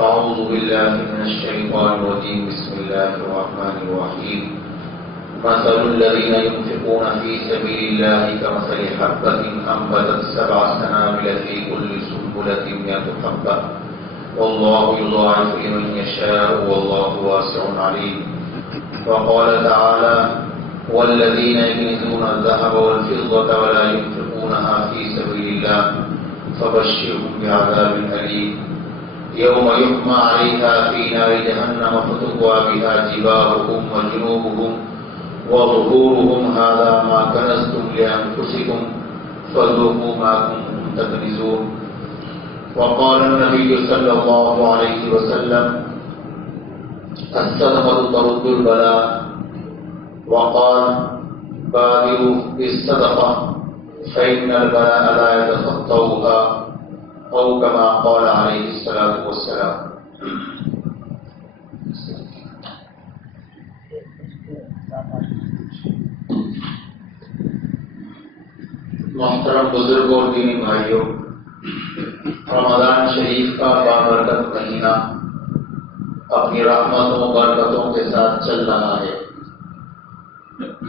أعوذ بالله من الشيطان الرجيم. بسم الله الرحمن الرحيم. مثل الذين ينفقون في سبيل الله كمثل حبة أنبتت 7 سنابل في كل سنبلة 100 حبة والله يضاعف لمن يشاء والله واسع عليم. وقال تعالى: والذين يكنزون الذهب والفضة ولا ينفقونها في سبيل الله فبشرهم بعذاب أليم يوم يحمى عليها في نار جهنم فتكوى بها جباههم وجنوبهم وظهورهم هذا ما كنزتم لأنفسكم فذوقوا ما كنتم تكنزون. وقال النبي صلى الله عليه وسلم: الصدقة ترد البلاء. وقال: بادروا بالصدقة فإن البلاء لا يتخطوها، أو كما قال عليه الصلاة والسلام. محترم بزرگوں اور دینی بھائیوں، رمضان شریف کا بابرکت مہینہ اپنی رحمتوں و برکتوں کے ساتھ چل رہا ہے.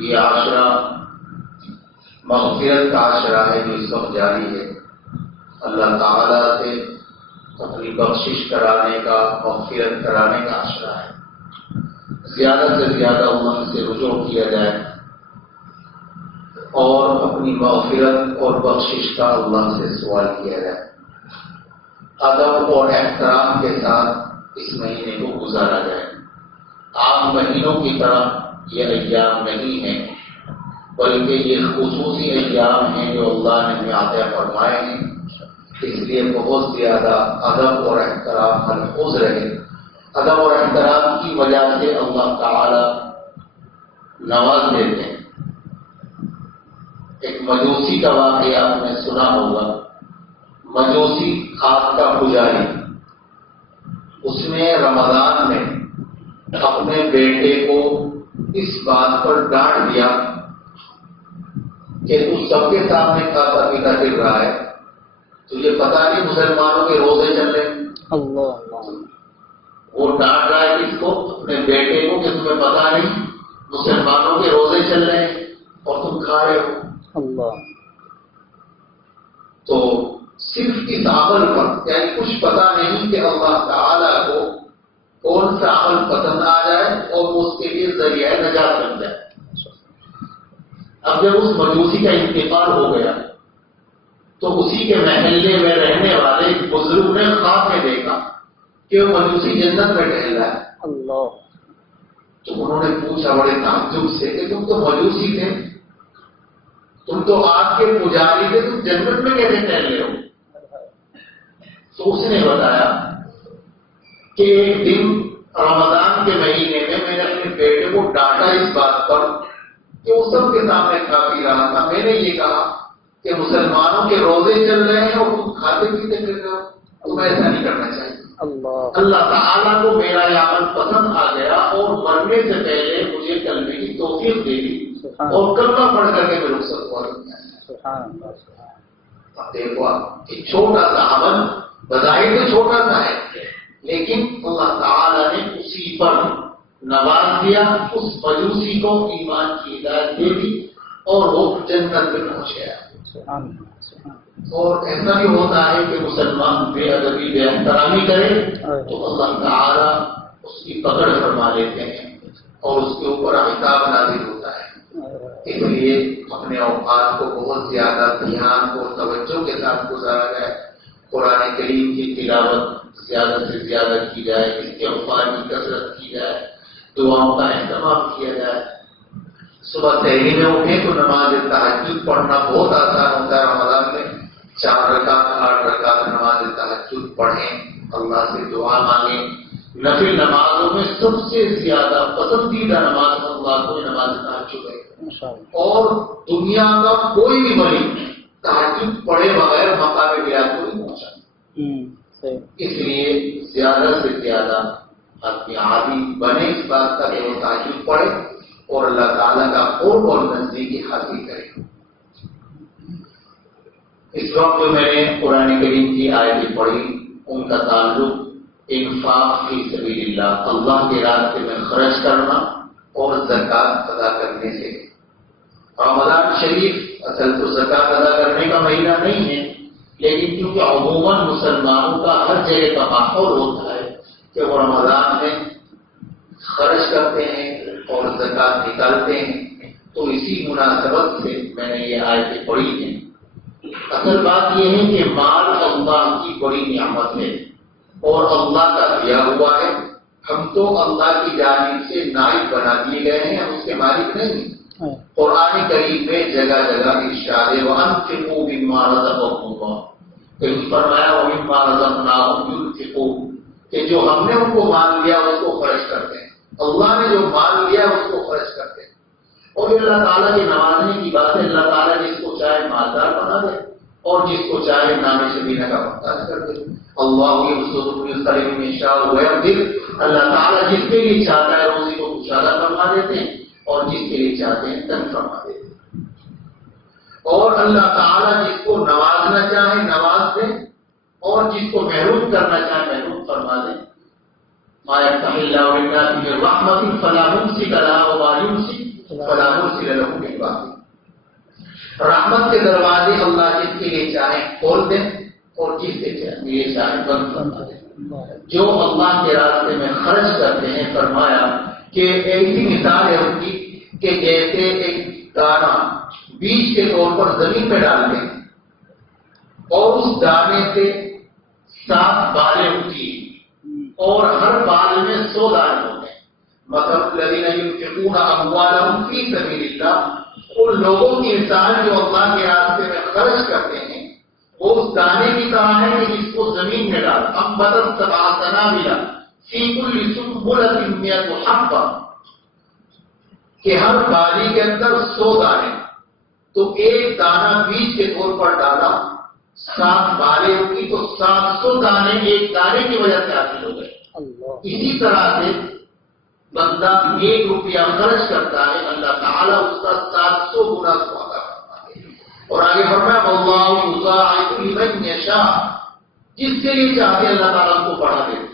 یہ عاشرہ مغفرت کا عاشرہ ہے جو اس وقت جاری ہے. اللہ تعالیٰ سے اپنی بخشش کرانے کا، مغفرت کرانے کا عاشرہ ہے. زیادہ سے زیادہ اللہ سے رجوع کیا جائے اور اپنی مغفرت اور بخشش کا اللہ سے سوال کیا جائے. ادب اور احترام کے ساتھ اس مہینے کو گزارا جائے. عام مہینوں کی طرح یہ ایام نہیں ہیں، بلکہ یہ خصوصی ایام ہیں جو اللہ نے ہمیں عطا فرمائے ہیں. اس لیے بہت زیادہ ادب اور احترام ملحوظ رہے. ادب اور احترام کی وجہ سے اللہ تعالی نواز دیتے ہیں. ایک مجوسی کا واقعہ آپ نے سنا ہوگا. مجوسی خاک کا پجاری، اس نے رمضان میں اپنے بیٹے کو اس بات پر ڈانٹ دیا کہ تو سب کے سامنے کھاتا پیتا پھر رہا ہے، تجھے پتا نہیں مسلمانوں کے روزے چل رہے ہیں. وہ ڈانٹ رہا ہے کس کو؟ اپنے بیٹے کو کہ تمہیں پتا نہیں مسلمانوں کے روزے چل رہے ہیں اور تم کھا رہے ہو. تو صرف اس عمل پر، یعنی کچھ پتا نہیں کہ اللہ تعالیٰ کو کون سا عمل پسند آ جائے اور وہ اس کے لیے ذریعہ نجات بن جائے. اب جب اس مجوسی کا انتقال ہو گیا تو اسی کے محلے میں رہنے والے بزرگ نے خواب میں دیکھا کہ وہ مجوسی جنت میں ٹہل رہا ہے. تو انہوں نے پوچھا بڑے تعجب سے کہ تم تو مجوسی تھے، تم تو آگ کے پجاری تھے، تم جنت میں کیسے ٹہل رہے ہو؟ تو اس نے بتایا کہ ایک دن رمضان کے مہینے میں میں نے اپنے بیٹے کو ڈانٹا اس بات پر کہ وہ سب کے سامنے کھا پی رہا تھا. میں نے یہ کہا کہ مسلمانوں کے روزے چل رہے ہیں اور تم کھاتے پیتے پھر رہے ہو، تمہیں ایسا نہیں کرنا چاہیے. اللہ تعالیٰ کو میرا یہ عمل پسند آ گیا اور مرنے سے پہلے مجھے کلمے کی توفیق دے دی اور کلمہ پڑھ کر کے میں رخصت ہوا. دیکھو ایک چھوٹا سا عمل بظاہر تو چھوٹا سا ہے، لیکن اللہ تعالیٰ نے اسی پر نواز دیا. اس مجوسی کو ایمان کی ہدایت دے دی اور وہ جنت میں پہنچ گیا. اور ایسا بھی ہوتا ہے کہ مسلمان بے ادبی بے احترامی کرے تو اللہ تعالیٰ اس کی پکڑ فرما لیتے ہیں اور اس کے اوپر عذاب نازل ہوتا ہے. اس لیے اپنے اوقات کو بہت زیادہ دھیان اور توجہ کے ساتھ گزارا جائے. قرآن کریم کی تلاوت زیادہ سے زیادہ کی جائے، استغفار کی کثرت کی جائے، دعاؤں کا اہتمام کیا جائے. صبح سحری میں اٹھیں تو نماز تہجد پڑھنا بہت آسان ہوتا ہے. رمضان میں 4 رکعت 8 رکعت نماز تہجد پڑھیں، اللہ سے دعا مانگیں. نفل نمازوں میں سب سے زیادہ پسندیدہ نماز اللہ کو نماز تہجد ہے. اور دنیا کا کوئی بھی مریض تہجد پڑھے بغیر مقام بیعت کو نہیں پہنچا. اس لیے زیادہ سے زیادہ اپنی عادی بنے اس بات کا کہ وہ تہجد پڑھے اور اللہ تعالیٰ کا قرب اور نزدیکی حاصل کرے. اس وقت جو میں نے قرآن کریم کی آیتیں پڑھی ان کا تعلق انفاق فی سبیل اللہ، اللہ کے راستے میں خرچ کرنا اور زکات ادا کرنے سے۔ رمضان شریف اصل تو زکات ادا کرنے کا مہینہ نہیں ہے، لیکن کیونکہ عموماً مسلمانوں کا ہر جگہ کا ماحول ہوتا ہے کہ وہ رمضان میں خرچ کرتے ہیں اور زکات نکالتے ہیں، تو اسی مناسبت سے میں نے یہ آیتیں پڑھی ہیں۔ اصل بات یہ ہے کہ مال اللہ کی بڑی نعمت ہے اور اللہ کا دیا ہوا ہے، ہم تو اللہ کی جانب سے نائب بنا دیے گئے ہیں، ہم اس کے مالک نہیں ہیں۔ قرآن کریم میں جگہ جگہ ارشاد ہے وَأَنفِقُوا مِمَّا رَزَقَكُمُ اللَّهُ، کہ فرمایا وَمِمَّا رَزَقْنَاهُمْ يُنْفِقُونَ، کہ جو ہم نے ان کو مال دیا اس کو خرچ کرتے ہیں، اللہ نے جو مال دیا اس کو خرچ کرتے ہیں۔ اور یہ اللہ تعالیٰ کے نوازنے کی بات ہے، اللہ تعالیٰ جس کو چاہے مالدار بنا دے اور جس کو چاہے نامے سے بینا کا محتاج کر دے۔ اللہ یبسط من یشاء ویقدر، اللہ تعالیٰ جس کے لیے چاہتا ہے روزی کو کشادہ فرما دیتے ہیں اور جس کے لیے چاہتے ہیں تنگ فرما دیتے ہیں۔ اور اللہ تعالیٰ جس کو نوازنا چاہے نواز دے اور جس کو محروم کرنا چاہے محروم فرما دے۔ ما یفتح اللہ للناس من رحمۃ فلا ممسک لها وما یمسک فلا مرسل له من بعدہ، رحمت کے دروازے اللہ جس کے لیے چاہے کھول دیں اور جس کے لیے چاہے بند فرما دیں۔ جو اللہ کے راستے میں خرچ کرتے ہیں، فرمایا کہ ایسی مثال ہے ان کی کہ جیسے ایک دانہ بیج کے طور پر زمین میں ڈالتے ہیں اور اس دانے سے 7 بالیں ہوتی ہیں اور ہر بال میں 100 دانے ہوتے ہیں۔ مطلب الذین ينفقون اموالهم فی سبیل اللہ، ان لوگوں کی مثال جو اللہ کے راستے میں خرچ کرتے ہیں وہ اس دانے کی طرح ہے کہ جس کو زمین میں ڈال انبتت 7 سنابل فی کل سنبلۃ 100 حبۃ، کہ ہر بالی کے اندر 100 دانے، تو ایک دانہ بیج کے طور پر ڈالا 7 بالیں ہوگی تو 700 دانے ایک دانے کی وجہ سے حاصل ہو گئے۔ اسی طرح سے بندہ 1 روپیہ خرچ کرتا ہے، اللہ تعالیٰ اس کا 700 گنا سودا کرتا ہے۔ اور آگے فرمایا واللہ یضاعف لمن یشاء، جس کے لیے چاہتے اللہ تعالیٰ اس کو بڑھا دیتے۔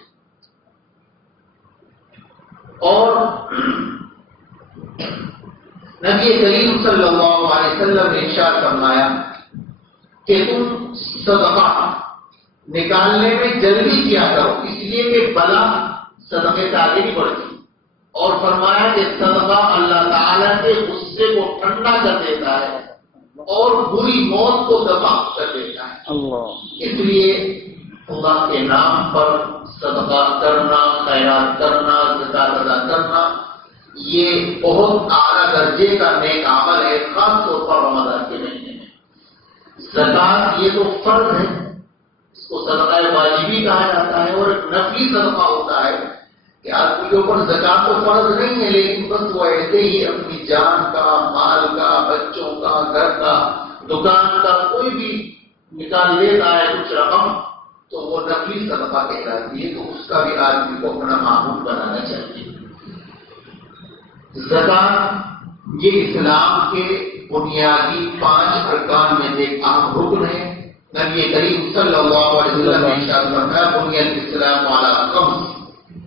اور نبی کریم صلی اللہ علیہ وسلم نے ارشاد فرمایا کہ تم صدقہ نکالنے میں جلدی کیا کرو، اس لیے کہ بلا صدقے سے آگے نہیں بڑھتی۔ اور فرمایا کہ صدقہ اللہ تعالیٰ کے غصے کو ٹھنڈا کر دیتا ہے اور بری موت کو دفع کر دیتا ہے۔ اس لیے اللہ کے نام پر صدقہ کرنا، خیرات کرنا، زکات ادا کرنا، یہ بہت اعلیٰ درجے کا نیک عمل ہے، خاص طور پر رمضان کے مہینے میں۔ زکات یہ تو فرض ہے، اس کو صدقہ واجبی کہا جاتا ہے، اور ایک نفلی صدقہ ہوتا ہے کہ آدمی کے اوپر زکات تو فرض نہیں ہے، لیکن بس وہ ایسے ہی اپنی جان کا، مال کا، بچوں کا، گھر کا، دکان کا کوئی بھی نکال لیتا ہے کچھ رقم، تو وہ نفلی صدقہ کہلاتی ہے، تو اس کا بھی آدمی کو اپنا معمول بنانا چاہیے۔ زکات یہ اسلام کے بنیادی 5 ارکان میں سے ایک اہم رکن ہے۔ نبی کریم صلی اللہ علیہ وسلم نے ارشاد فرمایا بنی الاسلام علی 5،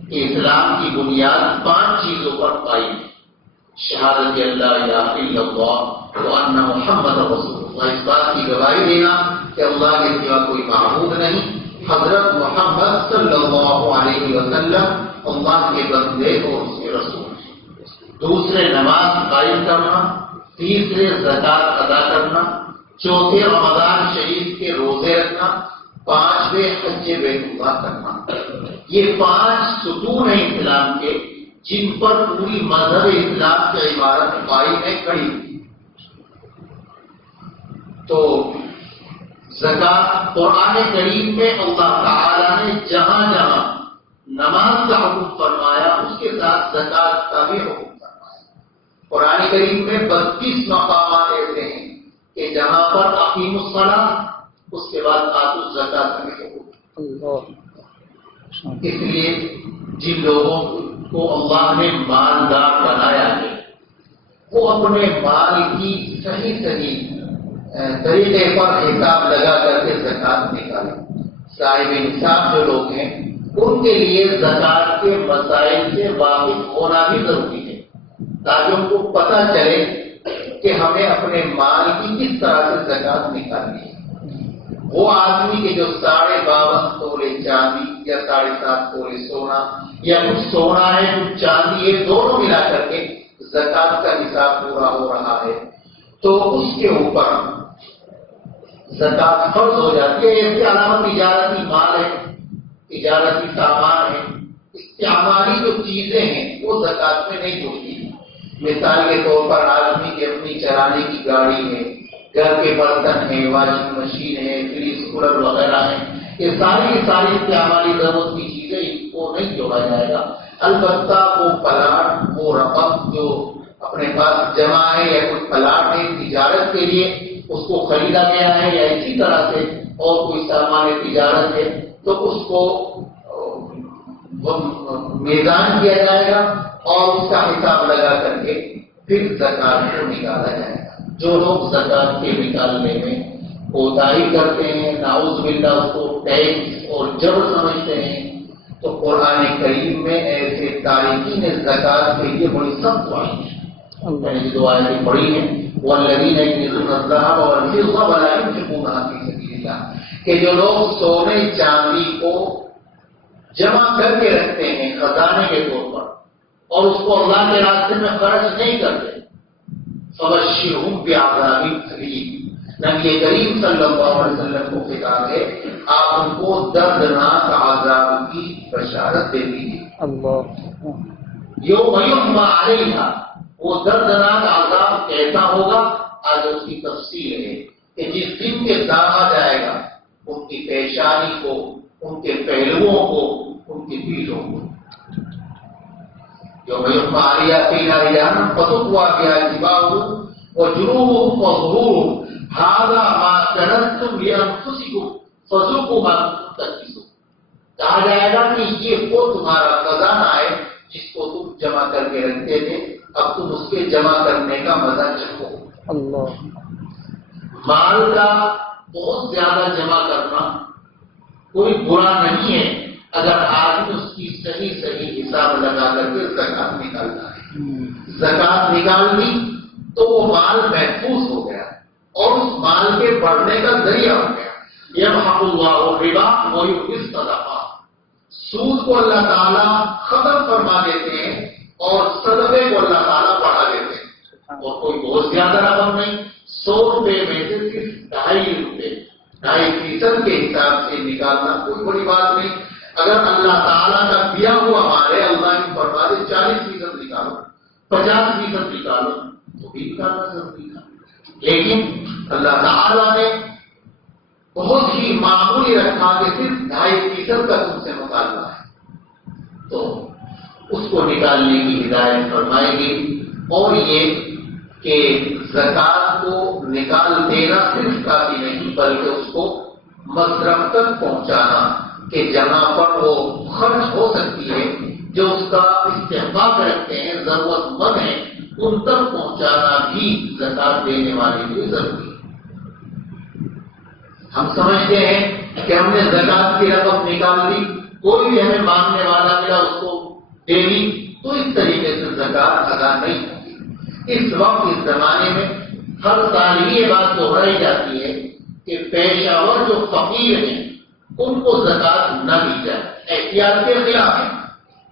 کہ اسلام کی بنیاد 5 چیزوں پر قائم ہے۔ شہادت اللہ الہ الا اللہ وان محمد رسول اللہ، اس بات کی گواہی دینا کہ اللہ کے سوا کوئی معبود نہیں، حضرت محمد صلی اللہ علیہ وسلم اللہ کے بندے اور اس کے رسول ہیں۔ دوسرے نماز قائم کرنا، تیسرے زکات ادا کرنا، چوتھے رمضان شریف کے روزے رکھنا، 5ویں حج بیت اللہ کرنا۔ یہ 5 ستون ہیں اسلام کے، جن پر پوری مذہب اسلام کی عبارت قائم ہے، کھڑی۔ تو زکات قرآن کریم میں اللہ تعالیٰ نے جہاں جہاں نماز کا حکم فرمایا اس کے ساتھ زکات کا بھی حکم فرمایا۔ قرآن کریم میں 32 مقامات ایسے ہیں کہ جہاں پر اقیم الصلاۃ، اس کے بعد آتوا الزکات کا بھی حکم۔ اس لیے جن لوگوں کو اللہ نے مالدار بنایا ہے وہ اپنے مال کی صحیح طریقے پر حساب لگا کر کے زکات نکالیں۔ صاحب نصاب جو لوگ ہیں ان ان کے لیے زکات کے مسائل سے واقف ہونا بھی ضروری ہے، تاکہ ان کو پتہ چلے کہ ہمیں اپنے مال کی کس طرح سے زکات نکالنی ہے۔ وہ آدمی کے جو 52.5 تولے چاندی یا 7.5 تولے سونا یا کچھ سونا ہے کچھ چاندی ہے، دونوں ملا کر کے زکات کا نصاب پورا ہو رہا ہے تو اس کے اوپر زکات فرض ہو جاتی ہے۔ اس کے علاوہ تجارتی مال ہے، تجارتی سامان ہے، استعمالی جو چیزیں ہیں وہ زکات میں نہیں ہوتی۔ مثال کے طور پر آدمی کی اپنی چلانے کی گاڑی ہے، گھر کے برتن ہیں، واشنگ مشین ہے، فریج کولر وغیرہ ہے، یہ ساری استعمالی ضرورت کی چیزیں ان کو نہیں جوڑا جائے گا۔ البتہ وہ پلاٹ، وہ رقم جو اپنے پاس جمع ہے یا کوئی پلاٹ ہے تجارت کے لیے اس کو خریدا گیا ہے یا اسی طرح سے اور کوئی سامان تجارت ہے تو اس کو میزان کیا جائے گا اور اس کا حساب لگا کر کے پھر زکات کو نکالا جائے گا۔ جو لوگ زکات کے نکالنے میں کوتاہی کرتے ہیں، نعوذ باللہ اس کو ٹیکس اور جبر سمجھتے ہیں، تو قرآن کریم میں ایسے تارکین زکات کے لیے بڑی سخت وعید ہے۔ میں نے جو دو آیتیں پڑھی ہیں والذین یکنزون الذھب والفضة ولا ينفقونها فی سبیل اللہ، کہ جو لوگ سونے چاندی کو جمع کر کے رکھتے ہیں خزانے کے طور پر اور اس کو اللہ کے راستے میں خرچ نہیں کرتے، فبشرہم بعذاب الیم، نبی کریم صلی اللہ علیہ وسلم کو خطاب ہے، آپ ان کو دردناک عذاب کی بشارت دے دیجیے۔ یوم یحمى علیہا، وہ دردناک عذاب کیسا ہوگا آج اس کی تفصیل ہے کہ جس دن کے داغا جائے گا ان کی پیشانی کو، ان کے پہلوؤں کو، ان کی پیٹھوں کو۔ یوم یحمى علیہا فی نار جہنم فتقوی بہا جباہہم وجنوبہم وظہورہم ھذا ما کنزتم لانفسکم فذوقوا ما کنتم تکسبون، کہا جائے گا کہ یہ وہ تمہارا خزانہ ہے جس کو تم جمع کر کے رکھتے تھے، اب تم اس کے جمع کرنے کا مزہ چکھو۔ مال کا بہت زیادہ جمع کرنا کوئی برا نہیں ہے اگر آدمی اس کی صحیح حساب لگا کر کے زکات نکالتا ہے۔ زکات نکال لی تو وہ مال محفوظ ہو گیا اور اس مال کے بڑھنے کا ذریعہ ہو گیا۔ یمحق اللہ الربا ویربی الصدقات، سود کو اللہ تعالیٰ ختم فرما دیتے ہیں اور صدقے کو اللہ تعالیٰ بڑھا دیتے ہیں، اور کوئی بہت زیادہ رقم نہیں، 100 روپے میں سے صرف 2.5 روپے 2.5% کے حساب سے نکالنا کوئی بڑی بات نہیں۔ اگر اللہ تعالیٰ کا دیا ہوا مال ہے، اللہ کی فرما دے 40% نکالو، 50% نکالو تو بھی نکالنا ضروری تھا، لیکن اللہ تعالیٰ نے بہت ہی معمولی رکھا کہ صرف 2.5% کا تم سے مطالبہ ہے، تو اس کو نکالنے کی ہدایت فرمائے گی۔ اور یہ کہ زکات کو نکال دینا صرف کافی نہیں بلکہ اس کو مصرف تک پہنچانا کہ جہاں پر وہ خرچ ہو سکتی ہے، جو اس کا استحقاق رکھتے ہیں، ضرورت مند ہیں، ان تک پہنچانا بھی زکات دینے والے لیے ضروری ہے۔ ہم سمجھتے ہیں کہ ہم نے زکات کی رقم نکال لی، کوئی بھی ہمیں مانگنے والا ملا اس کو دے دی، تو اس طریقے سے زکات ادا نہیں ہوتی۔ اس وقت اس زمانے میں ہر سال یہ بات دہرائی جاتی ہے کہ پیشہ ور جو فقیر ہیں ان کو زکات نہ دی جائے، احتیاط کے خلاف ہے،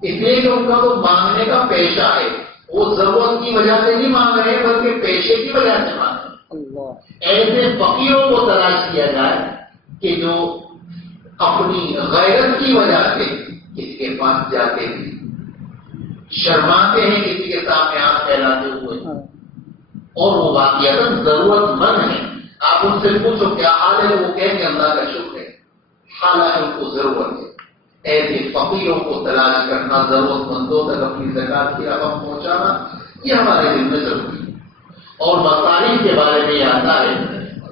اس لیے کہ ان کا تو مانگنے کا پیشہ ہے، وہ ضرورت کی وجہ سے نہیں مانگ رہے بلکہ پیشے کی وجہ سے مانگ رہے ہیں۔ ایسے فقیروں کو تلاش کیا جائے کہ جو اپنی غیرت کی وجہ سے کسی کے پاس جاتے ہیں، شرماتے ہیں کسی کے سامنے ہاتھ پھیلاتے ہوئے، اور وہ واقعات ضرورت مند ہیں، آپ ان سے پوچھو کیا حال ہے، وہ کہیں گے اللہ کا شکر ہے، حالانکہ ان کو ضرورت ہے۔ ایسے فقیروں کو تلاش کرنا، ضرورت مندوں تک اپنی زکات کی رقم پہنچانا، یہ ہمارے دل میں ضروری ہے۔ اور مصارف کے بارے میں یہ آتا ہے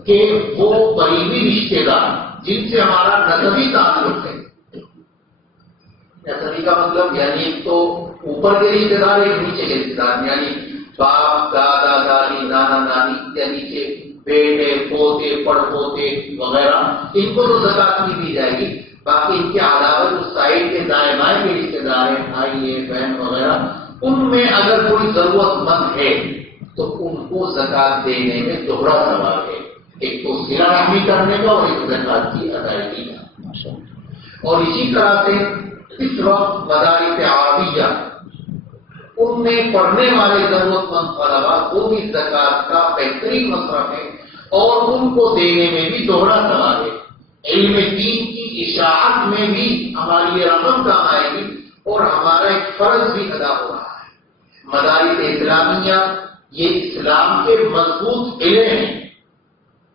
کہ وہ قریبی رشتے دار جن سے ہمارا نسبی تعلق ہے، نسبی کا مطلب یعنی ایک تو اوپر کے رشتے دار، ایک نیچے کے رشتے دار، یعنی باپ، دادا، دادی، نانا، نانی یا نیچے بیٹے، پوتے، پڑ پوتے وغیرہ، ان کو تو زکات نہیں دی جائے گی، باقی ان کے علاوہ جو سائڈ کے دائیں بائیں کے رشتے دار ہیں، بھائی بہن وغیرہ، ان میں اگر کوئی ضرورت مند ہے تو ان کو زکات دینے میں دوہرا ثواب ہے، ایک تو صلہ رحمی کرنے کا اور ایک زکات کی ادائیگی کا۔ اور اسی طرح سے اس وقت مدارس عربیہ ان میں پڑھنے والے ضرورت مند طلبا وہ بھی زکات کا بہترین مصرف ہے اور ان کو دینے میں بھی دوہرا ثواب ہے۔ علم دین کی اشاعت میں بھی ہماری یہ رقم کام آئے گی اور ہمارا ایک فرض بھی ادا ہو رہا ہے۔ مدارس اسلامیہ یہ اسلام کے مضبوط علم ہیں،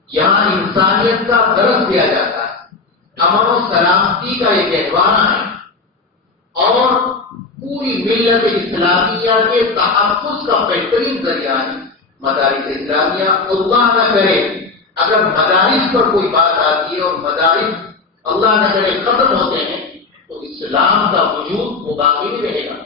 یہاں انسانیت کا درس دیا جاتا ہے، امن و سلامتی کا یہ گہوارہ ہے اور پوری ملت اسلامیہ کے تحفظ کا بہترین ذریعہ ہے مدارس اسلامیہ۔ اللہ نہ کرے اگر مدارس پر کوئی بات آتی ہے اور مدارس اللہ نہ کرے ختم ہوتے ہیں تو اسلام کا وجود وہ باقی نہیں رہے گا۔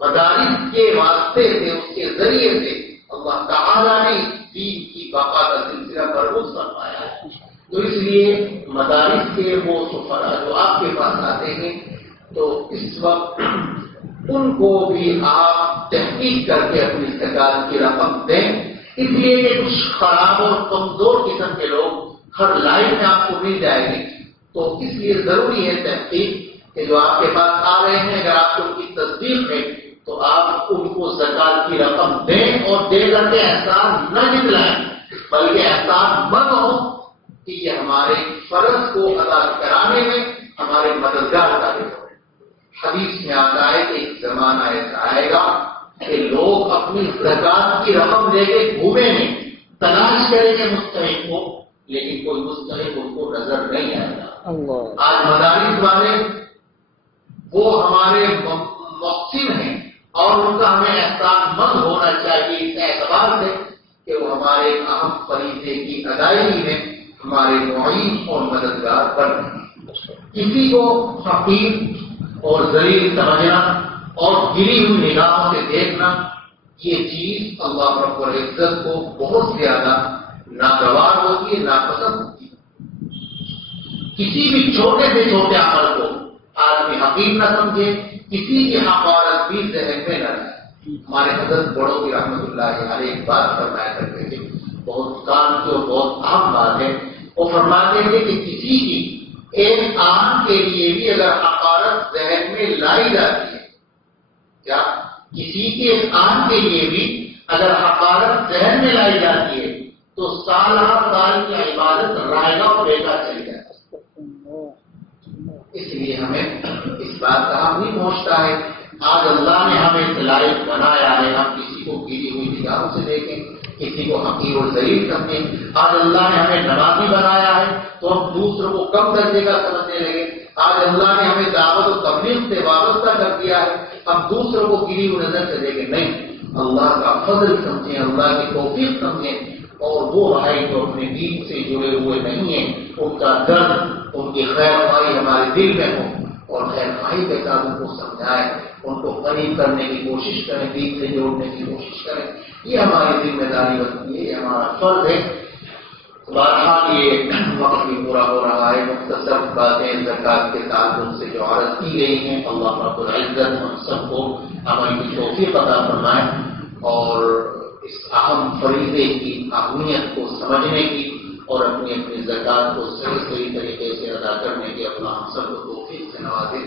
مدارس کے واسطے سے، اس کے ذریعے سے اللہ تعالیٰ نے دین کی بقا کا سلسلہ مربوط فرمایا ہے۔ تو اس لیے مدارس کے وہ سفراء جو آپ کے پاس آتے ہیں تو اس وقت ان کو بھی آپ تحقیق کر کے اپنی زکات کی رقم دیں، اس لیے کہ کچھ خراب اور کمزور قسم کے لوگ ہر لائن میں آپ کو مل جائیں گے، تو اس لیے ضروری ہے تحقیق کہ جو آپ کے پاس آ رہے ہیں اگر آپ کو ان کی تصدیق ہے تو آپ ان کو زکات کی رقم دیں اور دے کر کے احسان نہ جتلائیں بلکہ احسان مند ہو کہ یہ ہمارے فرض کو ادا کرانے میں ہمارے مددگار ثابت ہو۔ حدیث میں آتا ہے کہ ایک زمانہ ایسا آئے گا کہ لوگ اپنی زکات کی رقم دے کے گھومیں گے، تلاش کریں گے مستحق کو، لیکن کوئی مستحق ان کو نظر نہیں آئے گا۔ آج مدارس والے وہ ہمارے محسن ہیں اور ان کا ہمیں احسان مند ہونا چاہیے اس اعتبار سے کہ وہ ہمارے اہم فریضے کی ادائیگی میں ہمارے معین اور مددگار بن رہے ہیں۔ کسی کو فقیر اور ذلیل سمجھنا اور گری ہوئی نگاہوں سے دیکھنا، یہ چیز اللہ رب العزت کو بہت زیادہ ناگوار ہوتی ہے، ناپسند ہوتی ہے۔ کسی بھی چھوٹے سے چھوٹے عمل کو آدمی حقیر نہ سمجھے، کسی کی حقارت بھی ذہن میں نہ رہے۔ ہمارے حضرت بڑوں کی رحمت اللہ علیہ ایک بات فرمایا کرتے تھے، بہت کام کی اور بہت اہم بات ہے۔ وہ فرماتے تھے کہ کسی کی ایک آن کے لیے بھی اگر حقارت ذہن میں لائی جاتی ہے، کیا کسی کے ایک آن کے لیے بھی اگر حقارت ذہن میں لائی جاتی ہے تو سال ہر سال کی عبادت رائے گا اور بیکار چلی جائے۔ اس لیے ہمیں اس بات کا حق نہیں پہنچتا ہے۔ آج اللہ نے ہمیں لائق بنایا ہے، ہم کسی کو گری ہوئی نگاہوں سے دیکھیں، کسی کو حقیر اور ذلیل سمجھیں۔ آج اللہ نے ہمیں نمازی بنایا ہے تو ہم دوسروں کو کم درجے کا سمجھنے لگے۔ آج اللہ نے ہمیں دعوت و تبلیغ سے وابستہ کر دیا ہے، ہم دوسروں کو گری ہوئی نظر سے دیکھیں۔ نہیں، اللہ کا فضل سمجھیں، اللہ کی توفیق سمجھیں، اور وہ بھائی جو اپنے دین سے جڑے ہوئے نہیں ہیں ان کا درد، ان کی خیر خواہی ہمارے دل میں ہو اور خیر خواہی کے ساتھ ان کو سمجھائیں، ان کو قریب کرنے کی کوشش کریں، دین سے جوڑنے کی کوشش کریں۔ یہ ہماری ذمہ داری بنتی ہے، یہ ہمارا فرض ہے۔ بہرحال یہ وقت بھی پورا ہو رہا ہے، مختصر باتیں زکات کے تعلق سے جو عرض کی گئی ہیں، اللہ رب العزت ہم سب کو عمل کی توفیق عطا فرمائے اور اس اہم فریضے کی اہمیت کو سمجھنے کی اور اپنی اپنی زکات کو صحیح طریقے سے ادا کرنے کی اپنا ہم سب کو توفیق سے نوازے۔